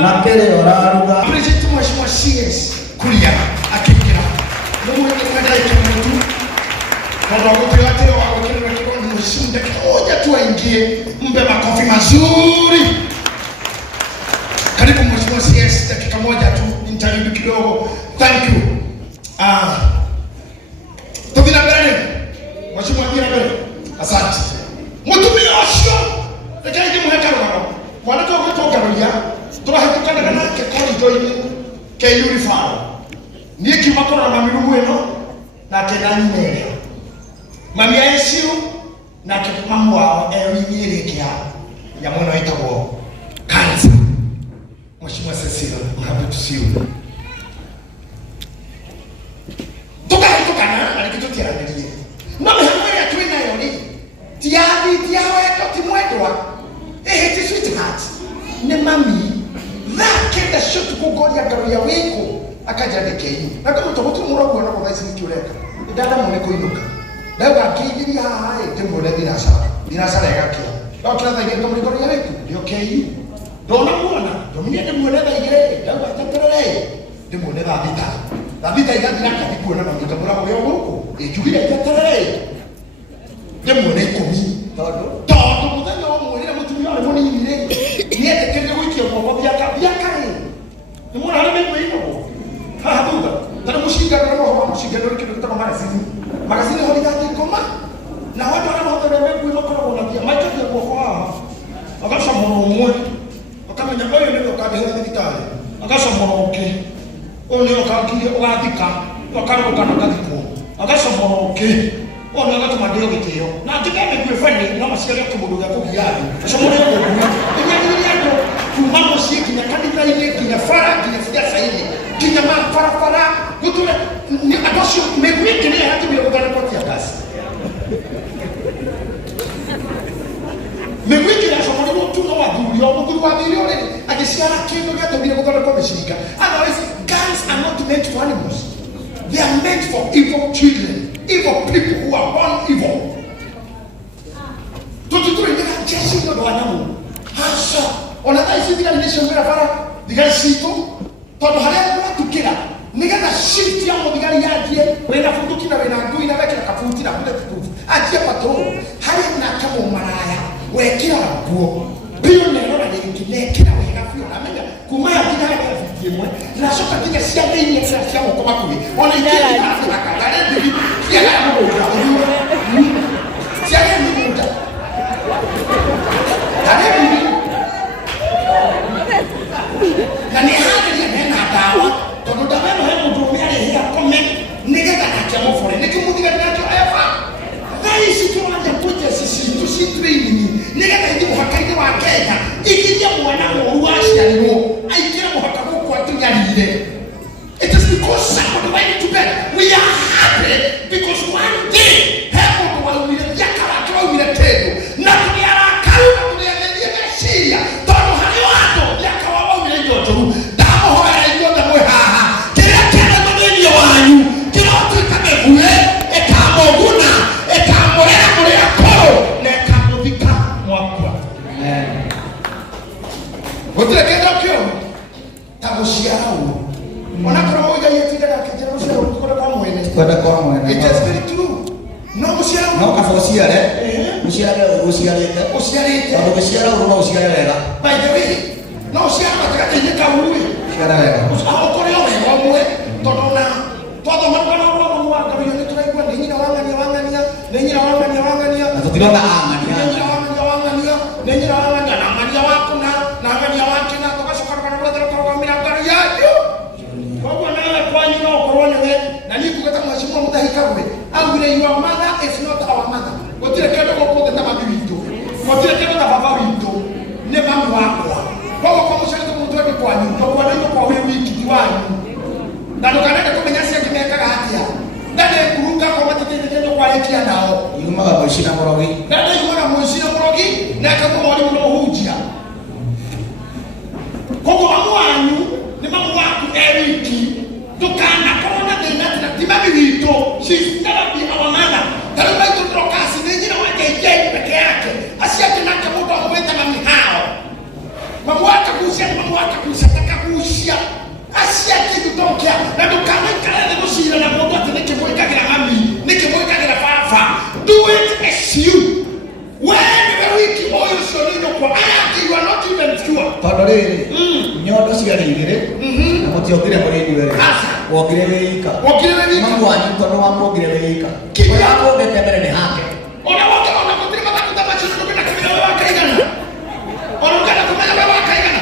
na kile oraruga president mheshimiwa CS kulia akikira ndio kwenda ikimutu kwa wote wote wao kile kidogo ni shinde kimoja tu aingie mbe makofi mazuri. Karibu mheshimiwa CS, dakika moja tu interview kidogo. Thank you. Tuvina mbele mheshimiwa mbele. Asante. Mutumia osho ekaje muhekaro wao mwana to Ngaruia turahetukana kana ke corridor ke uniform ni kimakora na mirumu eno na tenani mele mami aisiu na ke mamu wao ewinyire kia ya mwana itagwo kanza. Mheshimiwa Cecile, I'm happy to see you. Tukana alikitutia ndiye na mhemwe ya twina yoni tiadi tiawe to timwedwa ti sweetheart ne mami that the shot ko goria Ngaruia weko akaja dekei na kama mtoto murogwa na kwa sisi kiureka dada mune ko inuka dawa kidiri hae temole dinasara yake na kila thage kama Ngaruia weko ndio kei dona muona domine de muona igere dawa taterere de muona Davita igathira kadiku na mami tamura ko yoko ejugire taterere de muona ikomi todo muthenya wa mwirira mutumia wa moni nyire niende kende gwikia kwa biaka ni mwana hana mimi hivyo habuga tena mushinga na roho mushinga ndio kitu kama magazini hodi dati koma na watu wanaohudhuria wewe kuilo kwa unakia macho ya kwa akasha mmoja kama nyaboyo ndio kabisa hospitali akasha mmoja ole okakie ogathika okaruka kana gathiko akasha mmoja ona ngata madeo gitio na tikeme kwefani na masiara kumuduga kugiari somole ko ni yako kumamo shiki na kadika ile kina fara kina fia saini kina fara kutule ni atosho megwiki ni hata bila kutana kwa ya gasi megwiki na somole ko tuno wa durio mukuru wa milioni akisiana kindo gato bila kutana kwa mishika. Otherwise guns are not meant for animals, they are meant for evil children, evil people who are born evil. Tututu ndio jeshi ndio wanamu hasa onadai sisi kama nation bila fara diga sito todo hale watu kila nigana shift ya modigari yaje wenda funduki na wenda ngui na wekera kafuti na kule tutu aje patro hale na kama maraya wekira guo bio nero na ngine kila wega fio na mega kuma ya kila ya fitimwe na soka kile sia deni ya sia kwa makumi ona ikala na kala ndio ya la moja sia deni moja na ni hadi ya nena dawa todo dawa no hemu do mere ya comment nigga na kemo fore ne kimu diga na jo efa dai si to anja poje sisi to si training nigga na ndi muhakaide wa Kenya ikije mwana wo washi aliwo aikire muhakako kwa tunyalire. It is because somebody went to bed. We are happy because one day heaven will be the yakara to the table na tunyara kalu na tunyalire Syria todo hali watu yakawa wao ile joto damu hoya hiyo na mwe haha kila kila mwenye wanyu kila watu kamegule ekamoguna ekamorera mure akoro na ekamuvika mwakwa wote kenda kyo tabushirao ona kwa moja yetu ndio kijana usio kwenda kwa mwene. It is very true. No musirao no kafosia le musirao usialeta abo musirao roho usialeta by the way no musirao atakatiye kauli usialeta usao kore wewe mwe todona todo mapana roho mwa kabisa ni tunaikuwa nini wangania na tutilona amania na amania wako na amania wake na tukashoka kwa brother kwa mimi Ngaruia kwa bwana kwa nyino korona we na niku kata mheshimiwa mutahikawe ambre your mother is not our mother wotire kendo ko ko kata mabibito wotire kendo na baba wito ne mami wako kwa mshaka mtu kwa nyumba kwa nini kwa wewe wiki kiwani na ndokanenda kumenyasi kimeka hatia ndade kuruka kwa matete kendo kwa lekia nao yuma ga boshina morogi ndade yuma moshina morogi na kama mwali mno hujia kwa wangu ni mamu wako Eriki tukana kona de na timabi wito she's never be our mother kama tu trokasi nini wake yeye peke yake asiate na kama mtu amweta mami hao mamu wako kusia mama waka kusataka kusia asia kitu tokea na dukana kala na kusia na moto ateneke boika kila mami nike boika kila fafa do it as you when the week oil solino kwa ayati you are not even sure todorere nyodo sigari igere na moti okire muri igere wogire weika mama wanyu tono wa mogire weika kibya ko betebere ne hake ona waka ona mutiri mama kutabachiro bila kabila wa kaigana ona kana kumanya wa kaigana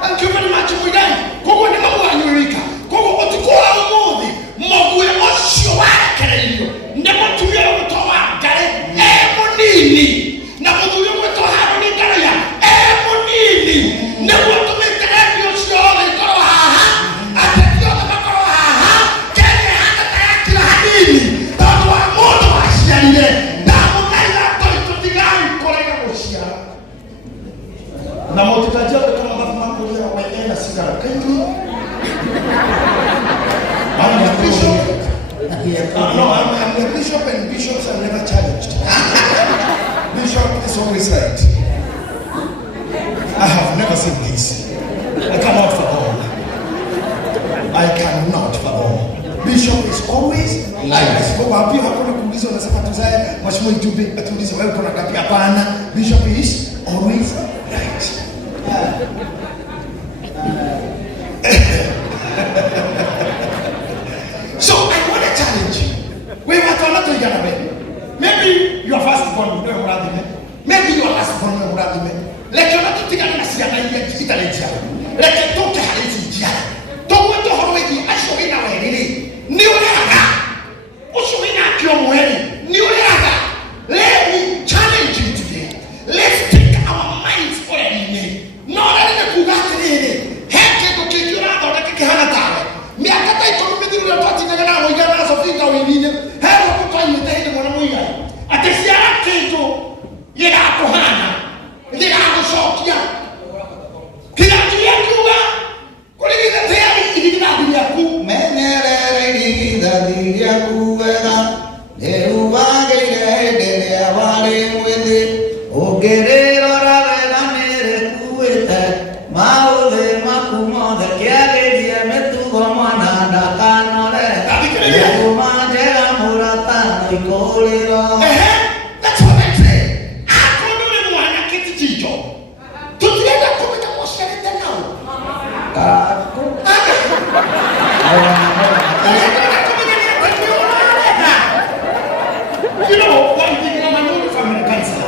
thank you very much mudai kogo ni mama wanyu weika kogo otukola umuthi moguye osho wa kareyo ndemo tuye otowa gare emunini na moguye otowa haroni gare ya emunini na wotumete ebyo shole koro haha atebyo makoro haha kene hata tayakira hadini tatu wa moto wa shiarire na munaila toitigari kolega moshia na motitajia kama mama kulia waenda sigara kangi I'm a bishop. No, I'm a bishop, and bishops are never challenged. Bishop is always right. I have never seen this. I cannot forgo. I cannot forgo. Bishop is always right. Wapi hakuna kuuliza unasema tuzae mashimo itupe atuulize wewe kuna kapi hapana. Bishop is always right. So I want to challenge you. We were not together. Maybe your first born, maybe your last born, like you're not together as you are in Italy. Like you talk to Haiti. Don't want to hold it. I show in our way. New Raga. Also, in our pure way. New Raga. Let me challenge you today. Let's take our minds for a minute. Not in the Bugatti. Heck, you can get out of the Canada. Me akata ikonomi ndio tati na ngana moja na sofika wengine hapo kwa mtende mwana moja atesia kitu yeye akohana yeye akoshokia kila njia kuga kuligiza tayari ilibadi ya ku menere ilibadi ya kuwera leo wagere ya wale mwende ogerero ravela mere kuweta maule makumo de kiage dia metu mwana ndakanore kumajera murata ikolero that's what I say akono mwana kiti jicho tutienda kumenya moshari tena you know one thing I'm not from the cancer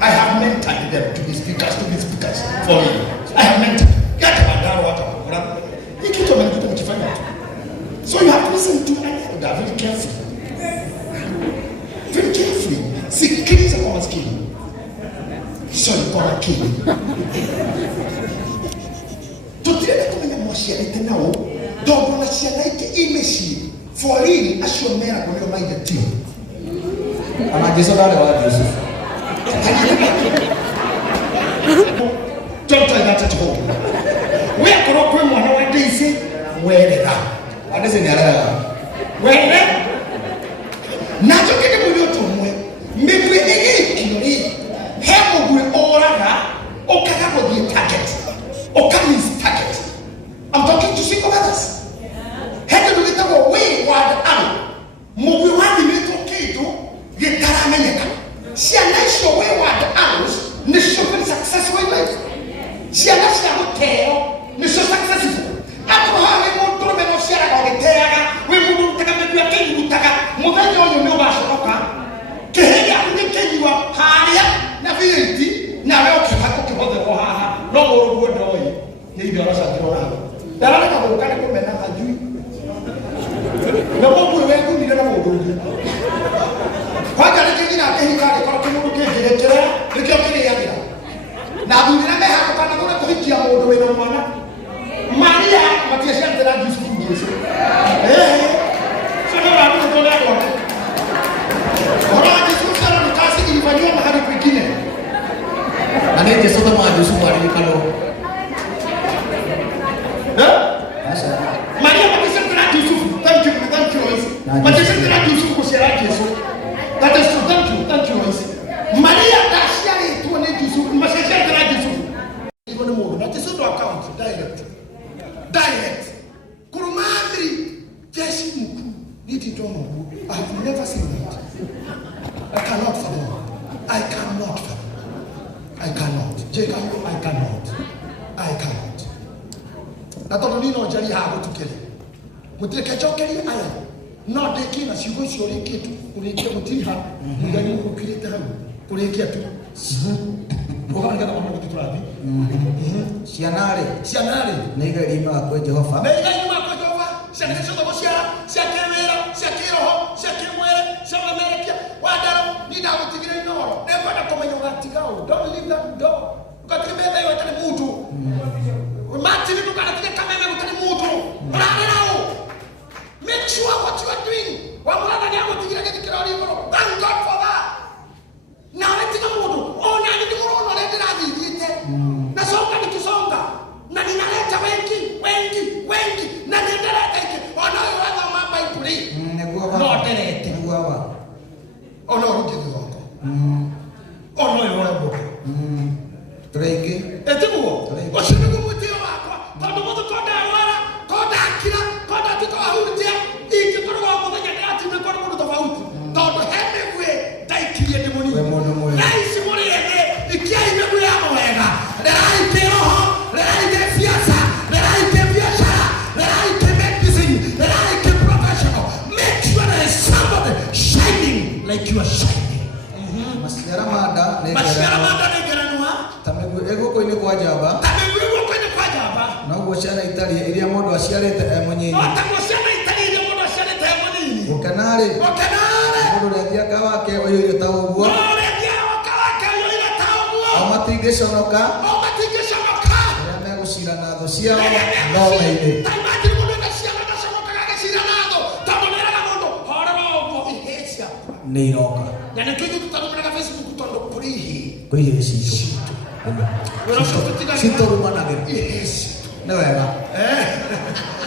I have mentored them to be speakers for me. I have mentored. So you have to listen to an elder very carefully. Very carefully. See, kings are always king. So you call a king. To tell you that Moshe it now, don't want to share like image for real. As your man, I'm going to mind the team. I'm a disorder. Don't try that at home. We are going to put one of the days where they are. What is in the other? Where they are? Not to get a good to me. Maybe any help with all that or can be a target or can be target. I'm talking to single others. Head to get away while out. Move one little kid to get Taramania. She a nice way while the hours, the super successful life. She a nice hotel, the so successful. After having more trouble of Sierra or the Terra, we will take a bit of King Utaka, Movajo, you know, Bashoka. Kehia, we can you up higher, Navienti, now I'll the Oha, no more wood oil. Maybe I was at the Oha. The other kind of men have you. No more we were good, you know. Why can't you get out any kind of out direct. Direct. Kurumadri jeshi mkuu niti tomo. I have never seen that. I cannot fathom. I cannot fathom. I cannot. Jacob, I cannot. I cannot. Natono nino jali hapo tukele. Mutreke chokeli aya. No de kina sigo shori kitu. Kulikia mutini hapo. Mugani ukileta hapo. Kulikia tu. Bogana kana mambo tuturabi. Sianare. Nega lima kwa Jehova. Nega lima kwa Jehova. Sianare soto bosia. Siakemera, siakiroho, siakimwele, siamerekia. Wadaro ni dawo tigire inoro. Nemba na koma yogatigao. Don't leave that door. Ukatibebe yote ni mtu. Mati ni tukana tige kameme utani mtu. Make sure what you are doing. Wamulana ni amo tigire kitikirori inoro. Thank God for that. Now let's take a mtu. Ona ni muro lete na vivite. Na songa nikisonga. Na ninaleta wengi. Na niendelea hiki. Ona yoga mamba ituri. No terete. Ona ruki zoko. Ona yoga. Treke. Etugo. Oshinugo mutio wako. Todo mundo toda hora, toda akira, toda tuko ahurtia. Iki toro wako kwenye ati ni kono mundo tofauti. Todo hemewe daikirie demoni. Raisi mori yeye ikia imewe amo wega. Raite roho, raite fiasa, raite biashara, raite medicine, raite professional. Make sure there is somebody shining like you are shining. Masiara mada negeranwa. Tamegu ego koine kwa jaba. Na ugoshana italia iria mondo aciarete emunyinyi. No tagoshana italia iria mondo aciarete emunyinyi. Okanare. Mondo rethia kawake oyo ire taoguo. No rethia kawake oyo ire taoguo. Amatingeshonoka. Ria megusira na tho ciao no-ini. Taimati mondo ngacira na shonoka gacira na tho. Tamonera mondo horo ihecia. Ni roka. Yani kitu tutarumira Facebook tondo kurihi. Kuiheci. Sinto rumana gero. No wega.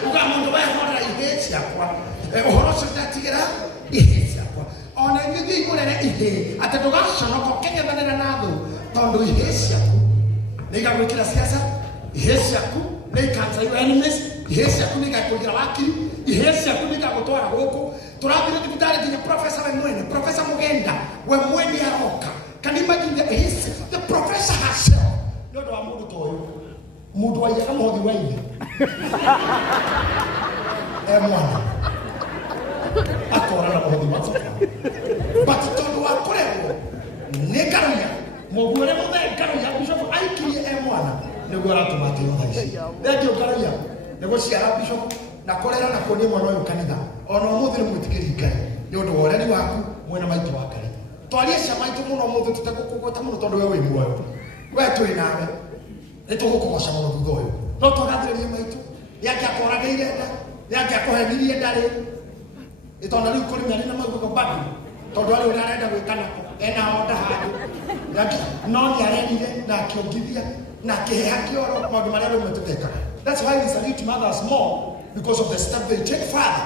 Uga mundu wa hora iheci akwa. Ohoro sitatigera iheci akwa. Ona ngithi kurere ihe. Ate tugashonoka kenya banera nathu. Tondo iheci akwa. Niga gwikira siasa. Iheci akwa. Niga cancel enemies. Iheci akwa niga kugira wakiri. Iheci akwa niga gutwara guku. Turabire dibitari dinye professor we mwene. Professor Mugenda we mwene aroka. Can you imagine the professor herself? No, do amudu toyo. Mudu aye kama hodi waini. Mwana. Akora na hodi matso. But tondo akorego. Ngaruia. Mogure mo de Ngaruia bishop aikiri mwana. Nego ara tomate yo haisi. Ndio Ngaruia. Nego ciara bishop na korera na koni mwana yo kanitha. Ono muthire mwitikiri kai. Ndio ndo woreni waku mwena maitu wakari. Twaria ciama itu muno muthu tutakukugota muno tondu we wi muoyo we twi nawe nitugukugoca muno thutha uyu no tugathiririe maitu yake akorageire nda yake akohenirie ndari itonda riu kuri miari na magugo badu tondu ari uria arenda gwikana ena onda handu yake no ni arendire na akiongithia na kiheha kioro maundu maria rimwe tutekaga. That's why we salute mothers more, because of the step they take further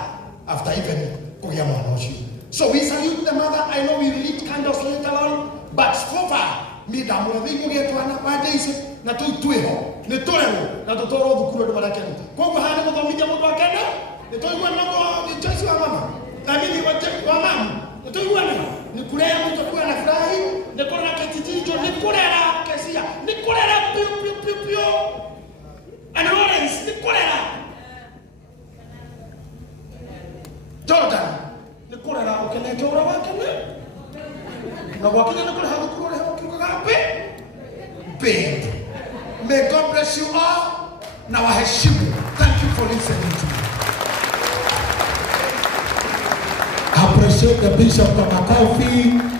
after even kugia mwana ucio. So we salute the mother. I know we read candles later on, but so far, me damu na vingu getu ana wadeise na tuiho ne torero na tutoro dhukuru ndo malakeni. Kwa hivyo hana mdhamija mtu akenda, ne toiwa nako ni choice wa mama. Na mimi wa mama, ne toiwa ni kulea mtu kwa na furahi, ne kona ketijijo, ne kulea kesia, ne kulea pio. And Lawrence, ne kulea. Jordan nikurera ukene jora wakene na wakene nakore hakure hakugape big. May God bless you all. Now I heshimu. Thank you for listening to me. I appreciate the Bishop of Makofi.